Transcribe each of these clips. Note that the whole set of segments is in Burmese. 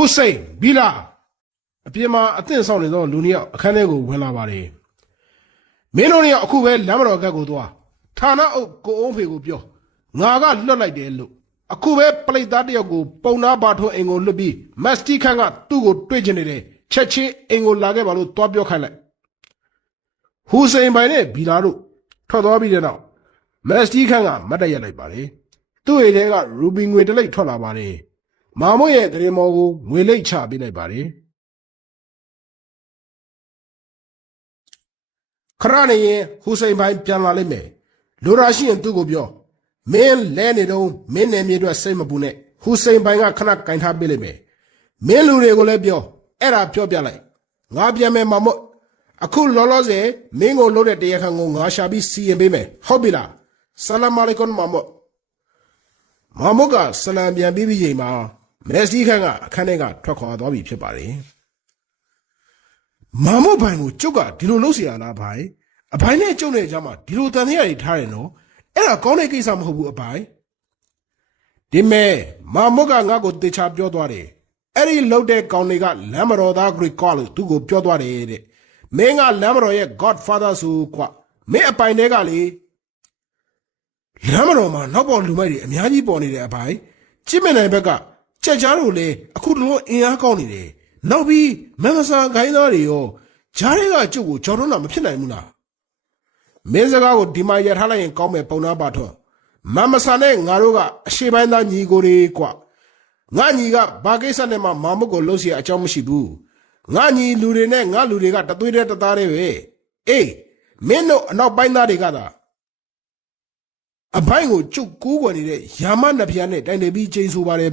ဟူစိန်ဘီလာအပြင်မှာအသင့်ဆောင်နေသောလူနှစ်ယောက်အခန်းထဲကိုဝင်လာပါတယ်မင်းတို့နှစ်ယောက်အခုပဲလမ်းမတော်ကတ်ကိုသွားဌာနအုပ်ကိုအုံးဖေကိုပြောငါကလွတ်လိုက်တယ်လို့အခုပဲပလိတ်သားတစ်ယောက်ကိုပုံနာပါထွန်းအိမ်ကိုလွတ်ပြီးမက်စတီခန့်ကသူ့ကိုတွေ့ချင်နေတယ်ချက်ချင်းအိမ်ကိုလာခဲ့ပါလို့တွားပြောခိုင်းလိုက်ဟူစိန်ပိုင်နဲ့ဘီလာတို့ထွက်သွားပြီးတဲ့နောက်မက်စတီခန့်ကမတ်တရက်လိုက်ပါတယ်သူ့အိမ်ထဲကရူဘီငွေတစ်လိပ်ထွက်လာပါတယ် မာမွတ်ရဲ့ဂရင်မော်ကိုငွေလိပ်ချပေးလိုက်ပါတယ်ခရနေရင်ဟူစိန်ပိုင်းပြန်လာလိမ့်မယ်လိုရာရှိရင်သူ့ကိုပြောမင်းလဲနေတော့မင်းနယ်မြေအတွက်စိတ်မပူနဲ့ဟူစိန်ပိုင်းကခဏကင်ထားပေးလိမ့်မယ်မင်းလူတွေကိုလည်းပြောအဲ့ဒါပြောပြလိုက်ငါပြန်မယ်မမွတ်အခုလောလောဆယ်မင်းကိုလို့တဲ့တရားခံကိုငါရှာပြီးစီရင်ပေးမယ်ဟုတ်ပြီလားဆလာမ်အလိုင်ကွမ်မမွတ်မမွတ်ကဆလမ်ပြန်ပြီးပြီးချိန်မှာ မက်ဆီခန်ကအခန်းထဲကထွက်ခွာသွားပြီဖြစ်ပါတယ် မာမို့ဘိုင်ကိုကျုပ်ကဒီလိုလုပ်เสียရလားဘိုင်အဘိုင်နဲ့ကျုပ်နဲ့ကြားမှာဒီလိုတန်တရားတွေထားတယ်နော်အဲ့ဒါကောင်းတဲ့ကိစ္စမဟုတ်ဘူးအဘိုင်ဒီမဲ့မာမို့ကငါ့ကိုတေချာပြောသွားတယ်အဲ့ဒီလှုပ်တဲ့ကောင်တွေကလမ်းမတော်သားဂရိကောလို့သူ့ကိုပြောသွားတယ်တဲ့မင်းကလမ်းမတော်ရဲ့ godfather ဆိုကွာမင်းအပိုင်တွေကလေလမ်းမတော်မှာနောက်ပေါ်လူမိုက်တွေအများကြီးပေါ်နေတယ်အဘိုင်ကြည့်မနိုင်ဘက်က ကြက်ကြားတို့လေအခုတလုံးအင်အားကောင်းနေတယ်နောက်ပြီးမမဆာခိုင်းသားတွေရောဂျားတွေကကျုပ်ကိုကြော်တော့တာမဖြစ်နိုင်ဘူးလားမင်းစကားကိုဒီမှာရထားလိုက်ရင်ကောင်းမယ်ပုံနာပါတော့မမဆာနဲ့ငါတို့ကအရှိပိုင်းသားညီကိုတွေကွာငါညီကဘာကိစ္စနဲ့မှမာမုတ်ကိုလှုပ်เสียအကြောင်းမရှိဘူးငါညီလူတွေနဲ့ငါလူတွေကတသွေးတဲ့တသားတွေပဲအေးမင်းတို့အနောက်ပိုင်းသားတွေကသာ အပိုင်းကိုကျုပ်ကိုးကွယ်နေတဲ့ယာမနဖျားနဲ့တိုင်တယ်ပြီးချိန်ဆိုပါတယ်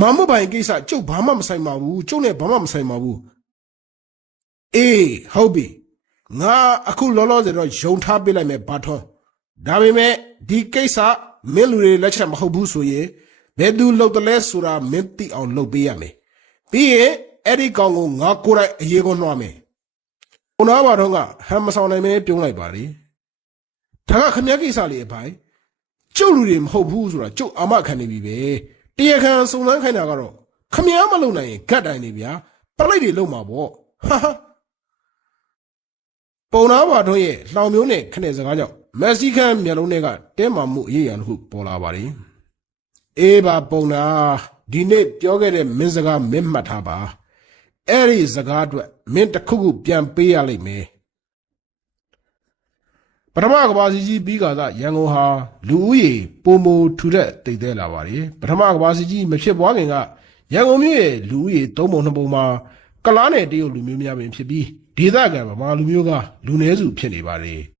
မမပိုင်ကိစ္စကျုပ်ဘာမှမဆိုင်ပါဘူးကျုပ်နဲ့ဘာမှမဆိုင်ပါဘူးအေးဟုတ်ပြီငါအခုလောလောဆယ်တော့ယုံထားပေးလိုက်မယ်ဘာထွန်းဒါပေမဲ့ဒီကိစ္စမင်းလူတွေလက်ချက်မဟုတ်ဘူးဆိုရင်ဘယ်သူလုပ်တယ်လဲဆိုတာမင်းသိအောင်လုပ်ပေးရမယ်ပြီးရင်အဲ့ဒီကောင်ကိုငါကိုယ်တိုင်အရေးကိုနှွားမယ်ဘုနာဘာတော့ကဟမ်မဆောင်နိုင်မဲပြုံးလိုက်ပါလေဒါကခမည်းကိစ္စလေးအပိုင်းကျုပ်လူတွေမဟုတ်ဘူးဆိုတာကျုပ်အာမခံနေပြီပဲ တရားခံစုံစမ်းခိုင်းတာကတော့ခမည်းမလုံနိုင်ရင်ဂတ်တိုင်နေဗျာပလိုက်တွေလုံမှာပေါ့ဟာဟာပုံနာပါတော့ရဲ့လှောင်မျိုးနဲ့ခနဲ့စကားကြောင့်မက်ဆီကန်မျက်လုံးတွေကတဲမာမှုအရေးရန်တစ်ခုပေါ်လာပါတယ်အေးပါပုံနာဒီနေ့ပြောခဲ့တဲ့မင်းစကားမင်းမှတ်ထားပါအဲ့ဒီစကားအတွက်မင်းတစ်ခုခုပြန်ပေးရလိမ့်မယ် ပထမကဘာစီကြီးပြီးကာသရန်ကုန်ဟာလူဦးရေပုံမထူတဲ့တိတ်သေးလာပါတယ်ပထမကဘာစီကြီးမဖြစ်ပွားခင်ကရန်ကုန်မြို့ရဲ့လူဦးရေသုံးပုံနှစ်ပုံမှာကလားနယ်တရုတ်လူမျိုးများပင်ဖြစ်ပြီးဒေသခံဗမာလူမျိုးကလူနည်းစုဖြစ်နေပါတယ်